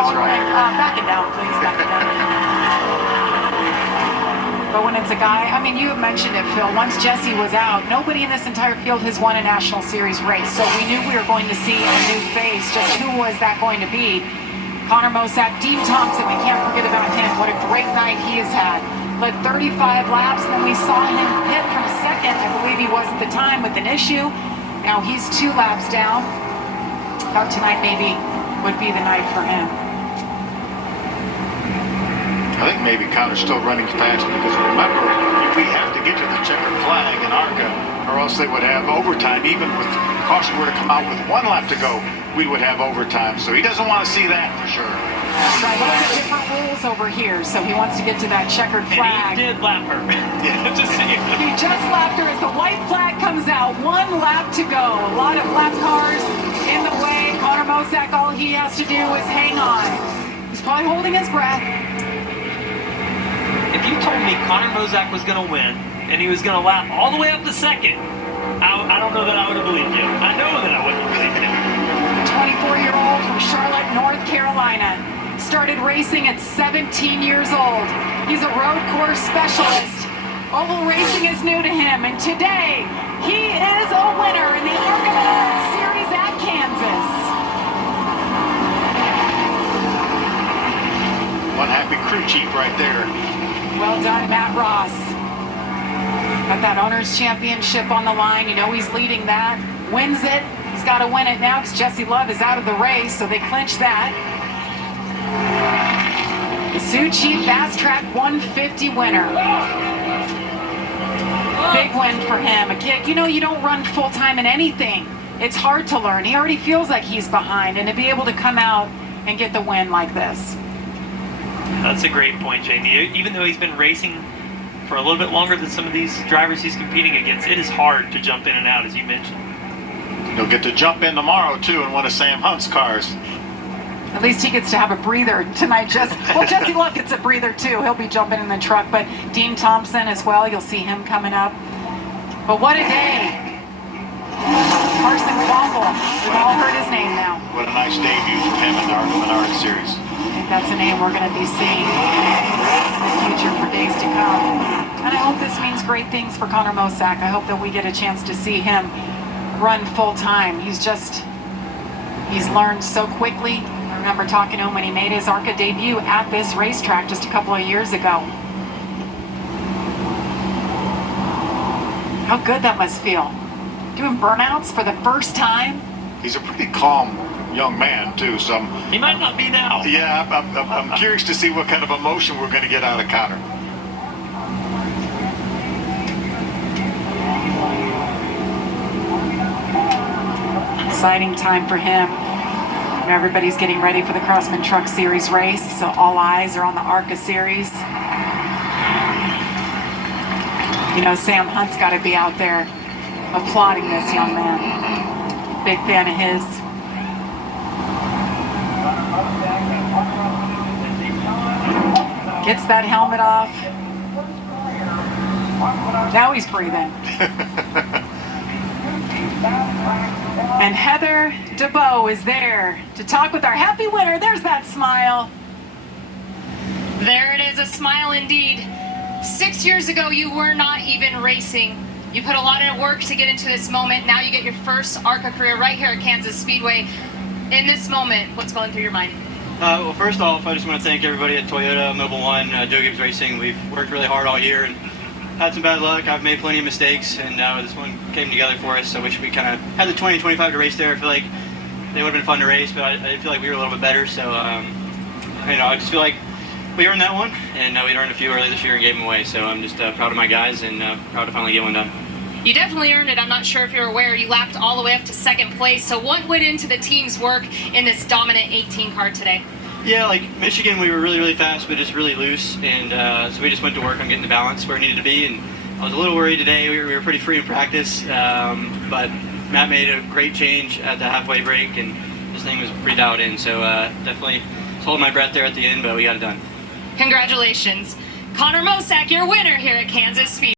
That's right. Back it down, please. Back it down. But when it's a guy, I mean, you mentioned it, Phil. Once Jesse was out, nobody in this entire field has won a National Series race. So we knew we were going to see a new face. Just who was that going to be? Connor Mosack, Dean Thompson, we can't forget about him. What a great night he has had. Led 35 laps, and then we saw him hit from second. I believe he was at the time with an issue. Now he's 2 laps down. Thought tonight maybe would be the night for him. I think maybe Connor's still running fast because remember, we have to get to the checkered flag in ARCA or else they would have overtime. Even with caution were to come out with 1 lap to go, we would have overtime. So he doesn't want to see that for sure. That's right. A little bit different rules over here. So he wants to get to that checkered flag. And he did lap her. He just lapped her as the white flag comes out. 1 lap to go. A lot of lap cars in the way. Connor Mosack, all he has to do is hang on. He's probably holding his breath. If you told me Connor Mosack was going to win and he was going to lap all the way up to second, I don't know that I would have believed you. I know that I wouldn't have believed you. 24-year-old from Charlotte, North Carolina. Started racing at 17 years old. He's a road course specialist. Oval racing is new to him, and today he is a winner in the ARCA Series at Kansas. One happy crew chief right there. Well done, Matt Ross. Got that Owners' Championship on the line. You know he's leading that. Wins it. He's got to win it now because Jesse Love is out of the race, so they clinch that. The Souix Fast Track 150 winner. Big win for him. A kid, you know, you don't run full-time in anything. It's hard to learn. He already feels like he's behind, and to be able to come out and get the win like this. That's a great point, JD. Even though he's been racing for a little bit longer than some of these drivers he's competing against, it is hard to jump in and out, as you mentioned. He'll get to jump in tomorrow, too, in one of Sam Hunt's cars. At least he gets to have a breather tonight. Jesse Love gets a breather, too. He'll be jumping in the truck. But Dean Thompson as well, you'll see him coming up. But what a day. Carson Womble. We've all heard his name now. What a nice debut for him in the ARCA Menard Series. I think that's a name we're going to be seeing in the future for days to come. And I hope this means great things for Connor Mosack. I hope that we get a chance to see him run full time. He's learned so quickly. I remember talking to him when he made his ARCA debut at this racetrack just a couple of years ago. How good that must feel. Doing burnouts for the first time. He's a pretty calm young man, too. So he might not be now. Yeah, I'm curious to see what kind of emotion we're going to get out of Connor. Exciting time for him. Everybody's getting ready for the Crossman Truck Series race, so all eyes are on the ARCA Series. You know, Sam Hunt's got to be out there applauding this young man. Big fan of his. Gets that helmet off. Now he's breathing. And Heather DeBow is there to talk with our happy winner. There's that smile. There it is, a smile indeed. 6 years ago, you were not even racing. You put a lot of work to get into this moment. Now you get your first ARCA career right here at Kansas Speedway. In this moment, what's going through your mind? Well, first off, I just want to thank everybody at Toyota, Mobile One, Joe Gibbs Racing. We've worked really hard all year and had some bad luck. I've made plenty of mistakes, and this one came together for us. I wish we kind of had the 20 and 25 to race there. I feel like they would have been fun to race, but I feel like we were a little bit better. So, I just feel like we earned that one, and we earned a few early this year and gave them away. So I'm just proud of my guys and proud to finally get one done. You definitely earned it. I'm not sure if you're aware, you lapped all the way up to second place. So what went into the team's work in this dominant 18 car today? Yeah, like Michigan, we were really, really fast, but just really loose, and so we just went to work on getting the balance where it needed to be. And I was a little worried today. We were pretty free in practice, but Matt made a great change at the halfway break, and this thing was pretty dialed in. So definitely was holding my breath there at the end, but we got it done. Congratulations. Connor Mosack, your winner here at Kansas Speedway.